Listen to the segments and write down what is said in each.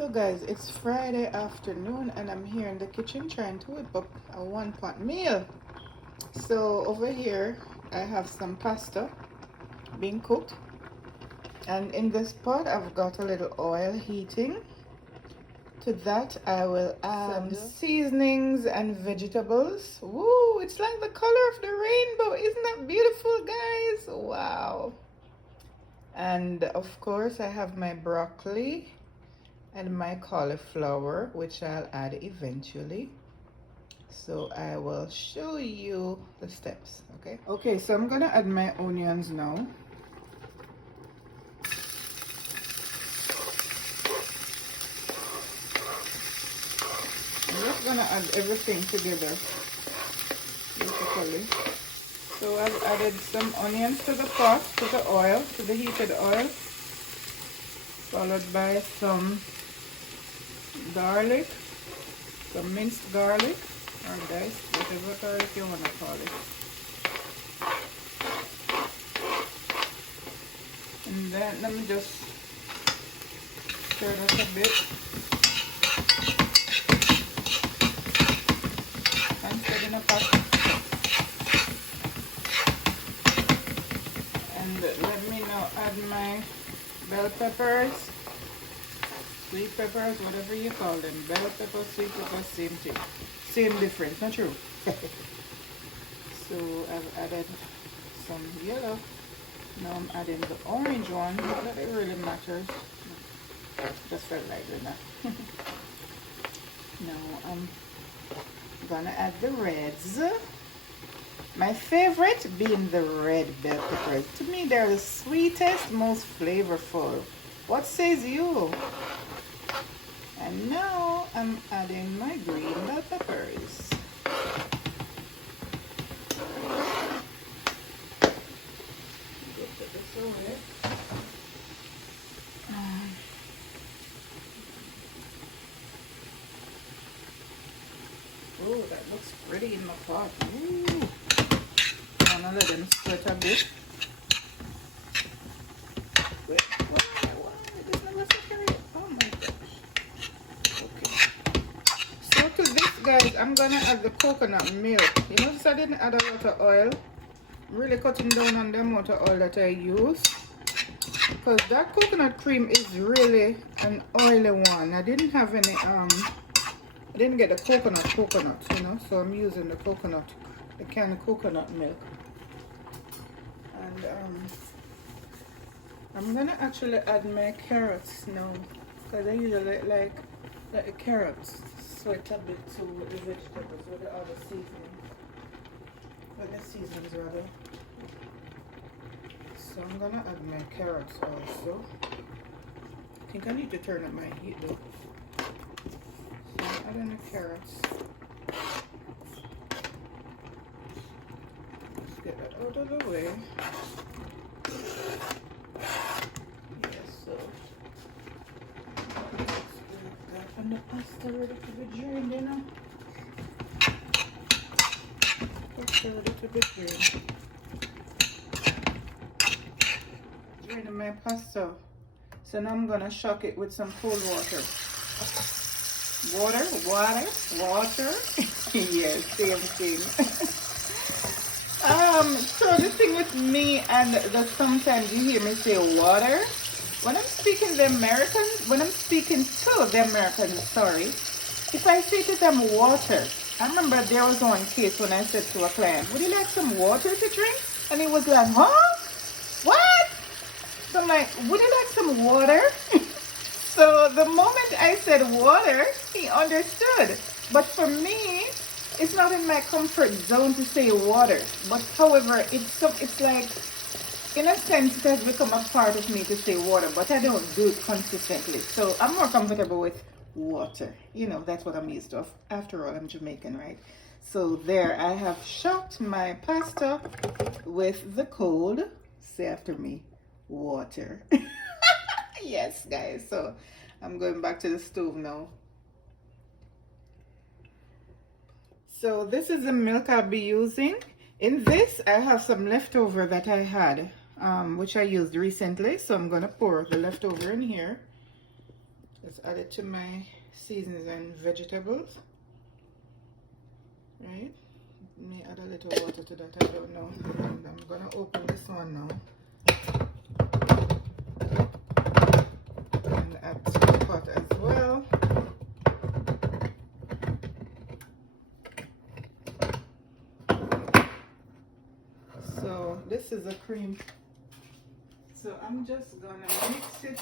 So guys, it's Friday afternoon and I'm here in the kitchen trying to whip up a one-pot meal. So over here I have some pasta being cooked, and in this pot I've got a little oil heating. To that I will add some seasonings and vegetables. Woo, it's like the color of the rainbow. Isn't that beautiful, guys? Wow. And of course I have my broccoli and my cauliflower, which I'll add eventually. So I will show you the steps. Okay, so I'm gonna add my onions now. I'm just gonna add everything together beautifully. So I've added some onions to the pot, to the oil, to the heated oil, followed by some garlic, some minced garlic or diced, whatever garlic you want to call it. And then let me just stir that a bit and set in a pot. And let me now add my bell peppers, sweet peppers, whatever you call them. Bell pepper, sweet pepper, same thing. Same difference, not true? So I've added some yellow. Now I'm adding the orange one. Not that it really matters. Just felt like doing that. Now I'm gonna add the reds. My favorite being the red bell peppers. To me, they're the sweetest, most flavorful. What says you? And now I'm adding my green bell peppers. Put this away. Oh, that looks pretty in the pot. Ooh. I'm gonna let them split a bit. Wait, why? It is never separate. Oh my gosh. Okay. So to this, guys, I'm gonna add the coconut milk. You notice I didn't add a lot of oil. I'm really cutting down on the amount of oil that I use, because that coconut cream is really an oily one. I didn't have any I didn't get the coconut, you know, so I'm using the coconut, the canned coconut milk. And I'm gonna actually add my carrots now, because I usually like the carrots sweat a bit too with the vegetables, with the other seasoning, with the seasonings rather. So I'm gonna add my carrots also. I think I need to turn up my heat though. So I'm adding the carrots. Let's get that out of the way. Yes, so and the pasta ready to be drained, you know. Pasta ready to be drained. Draining my pasta. So now I'm gonna shock it with some cold water. Water. Yes, same thing. So the thing with me, and that sometimes you hear me say water. When I'm speaking to the Americans, sorry, if I say to them water, I remember there was one case when I said to a client, would you like some water to drink? And he was like, huh? What? So I'm like, would you like some water? So the moment I said water, he understood. But for me, it's not in my comfort zone to say water. But however, it's like, in a sense, it has become a part of me to say water, but I don't do it consistently. So I'm more comfortable with water. You know, that's what I'm used to. After all, I'm Jamaican, right? So there, I have shocked my pasta with the cold, say after me, water. Yes, guys. So I'm going back to the stove now. So this is the milk I'll be using. In this, I have some leftover that I had, which I used recently. So I'm going to pour the leftover in here. Let's add it to my seasonings and vegetables. Right? May add a little water to that, I don't know. And I'm gonna open this one now and add to the pot as well. So this is a cream. So I'm just gonna mix it.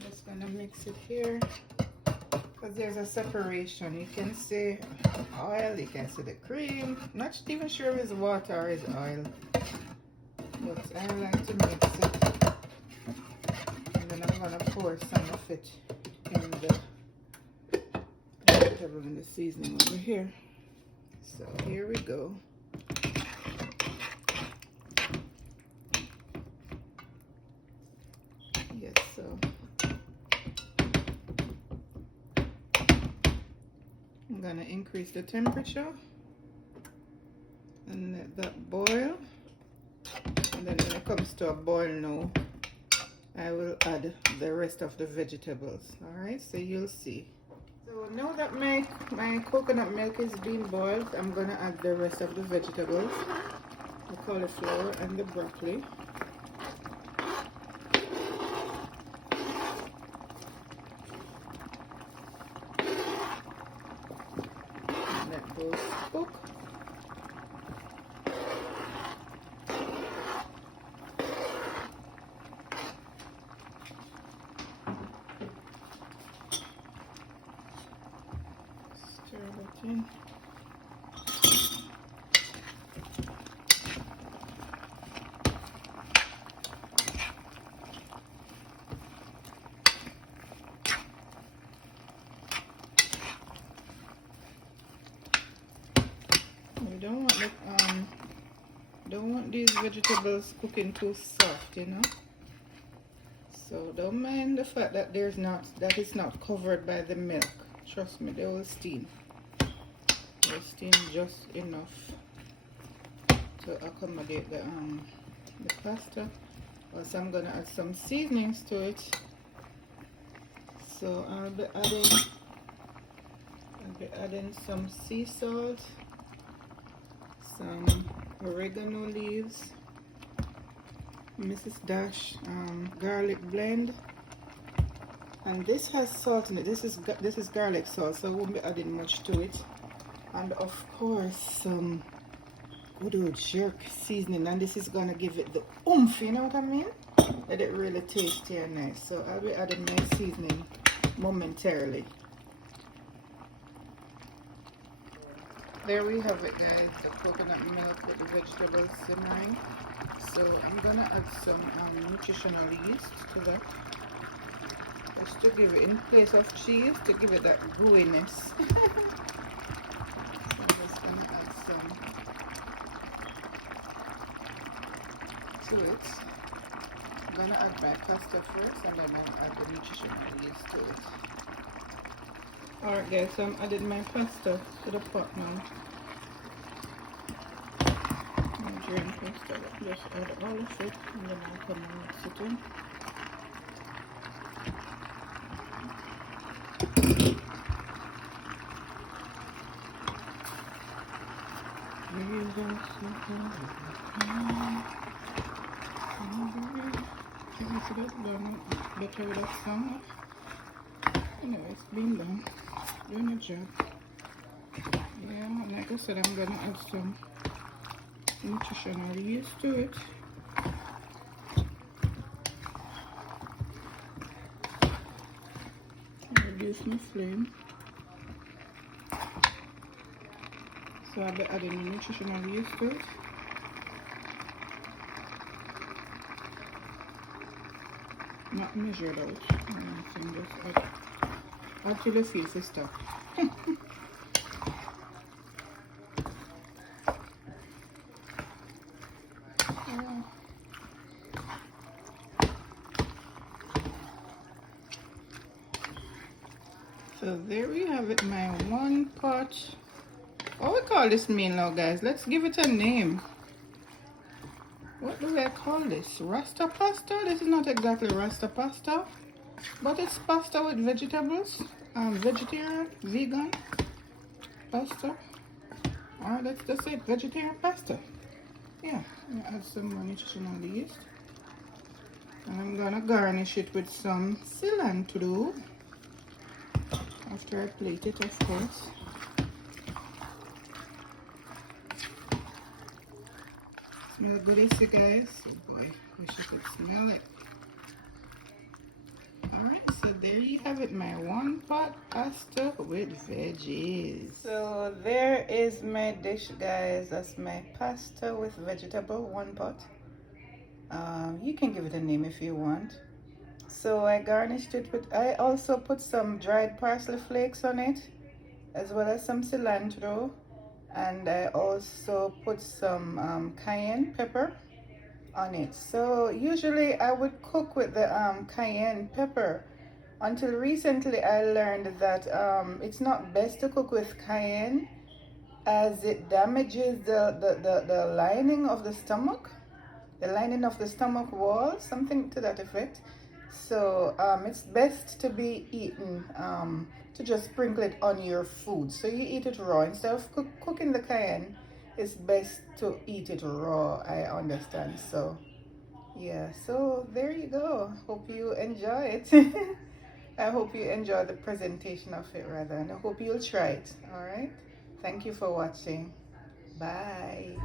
Just gonna mix it here because there's a separation. You can see oil, you can see the cream. Not even sure if it's water or it's oil, but I like to mix it. And then I'm gonna pour some of it in the vegetable and the seasoning over here. So here we go. Yes, so I'm gonna increase the temperature and let that boil. And then when it comes to a boil now, I will add the rest of the vegetables. Alright, so you'll see. So now that my coconut milk is being boiled, I'm gonna add the rest of the vegetables, the cauliflower and the broccoli. And let those cook. Stir that in. We don't want these vegetables cooking too soft, you know. So don't mind the fact that it's not covered by the milk. Trust me, they will steam. They'll steam just enough to accommodate the pasta. Also, I'm gonna add some seasonings to it. So I'll be adding some sea salt, some oregano leaves, Mrs. Dash garlic blend, and this has salt in it. This is garlic salt, so I won't be adding much to it. And of course some good old jerk seasoning, and this is gonna give it the oomph, you know what I mean? Let it really tasty and nice. So I'll be adding my seasoning momentarily. There we have it, guys, the coconut milk with the vegetables simmering. So I'm gonna add some nutritional yeast to that, just to give it, in place of cheese, to give it that gooiness. So I'm just gonna add some to it. I'm gonna add my pasta first, and then I'll add the nutritional yeast to it. Alright guys, so I'm adding my pasta to the pot now. Just add all of it, and then I'll come and mix it in. Better with that song. Anyway, it's been done. Doing a job. Yeah, like I said, I'm gonna add some nutritional yeast to it. Reduce my flame. So I'll be adding the nutritional yeast to it. Not measured out. And just add till you feel it stop. So there we have it, my one pot. What we call this meal now, guys? Let's give it a name. what do I call this? Rasta pasta? This is not exactly Rasta pasta, but it's pasta with vegetables. Vegetarian, vegan pasta. Or let's just say vegetarian pasta. Yeah, I'm gonna add some more nutritional yeast. And I'm gonna garnish it with some cilantro. After I plate it, of course. Smell good, you guys. Oh boy, wish you could smell it. Alright, so there you have it, my one pot pasta with veggies. So there is my dish, guys. That's my pasta with vegetable, one pot. You can give it a name if you want. So I garnished it with, I also put some dried parsley flakes on it, as well as some cilantro, and I also put some cayenne pepper on it. So usually I would cook with the cayenne pepper. Until recently I learned that it's not best to cook with cayenne, as it damages the lining of the stomach, the lining of the stomach wall, something to that effect. So it's best to be eaten, to just sprinkle it on your food. So you eat it raw. Instead of cooking the cayenne, it's best to eat it raw, I understand. So yeah, so there you go. Hope you enjoy it. I hope you enjoy the presentation of it, rather, and I hope you'll try it. All right, thank you for watching. Bye.